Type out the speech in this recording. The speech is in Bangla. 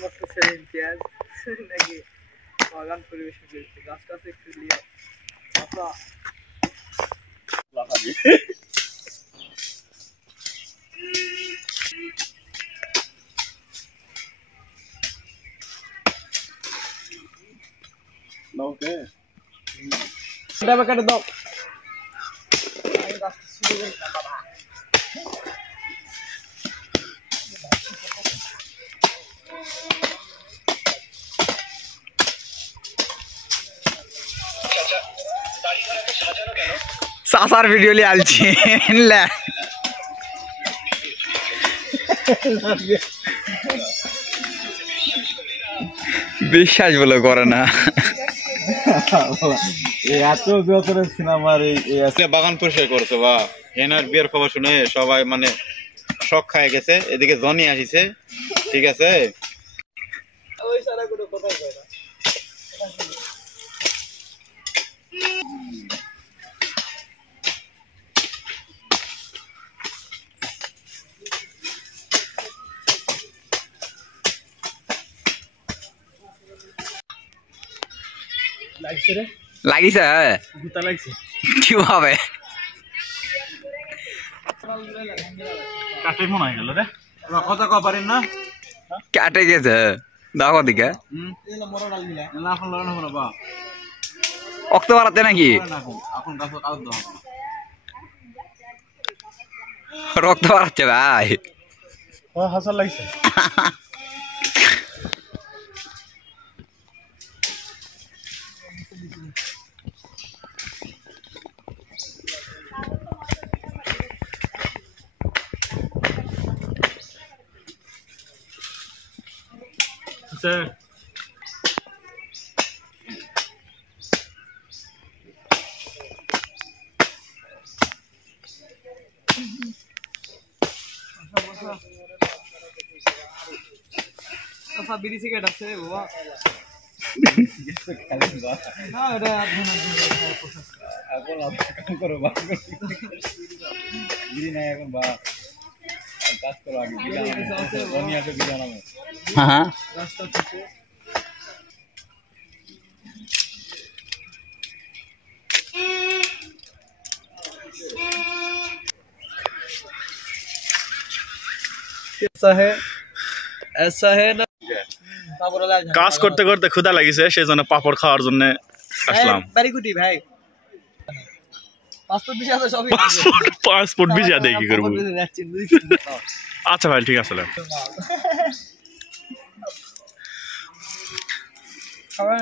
মতো ছেলে ইমতিয়াজ নাকি বাগান পরিবেশন করছে গাছ গাছ একটু লিয়া ওকে এটা কেটে দাও আমি গাছ শুরু করি না বাবা सासार वीडियो ले आलची ले বিশ্বাস বলে করে না এত বছরের সিনেমার এই বাগান পরিষ্কার করছে বা এনার বিয়ের খবর শুনে সবাই মানে শখ খায় গেছে এদিকে জনি আসিছে ঠিক আছে ওই সারা কোনো কথা কয় না লাগছে রে লাগিছে গুতা লাগছে কি হবে কাটে মনে হয়ে গেল রে কথা কও পারেন না কাটে গেছে দেখো দিকে এলা মরা ডাল মিলা না এখন লাগানো হলো বা অক্ত বাড়াতে নাকি এখন গাছ কাজ দাও রক্ত বাড়াচ্ছে ভাই ও হাসার লাগছে স্যার আচ্ছা বিড়ি সিগারেট আছে বাবা না এটা এখন কাম করো বা বিড়ি নাই এখন বা কাজ করো আগে জনি আছে বিড়ি নামে হ্যাঁ রাস্তা থেকে ऐसा है ना কাজ করতে করতে ক্ষুধা লাগিছে সেজন্য পাপড় খাওয়ার জন্য আসলাম ভেরি গুড ভাই পাসপোর্ট ভিসা তো সবই পাসপোর্ট ভিসা দেই কি করব আচ্ছা ভাই ঠিক আছে খাওয়া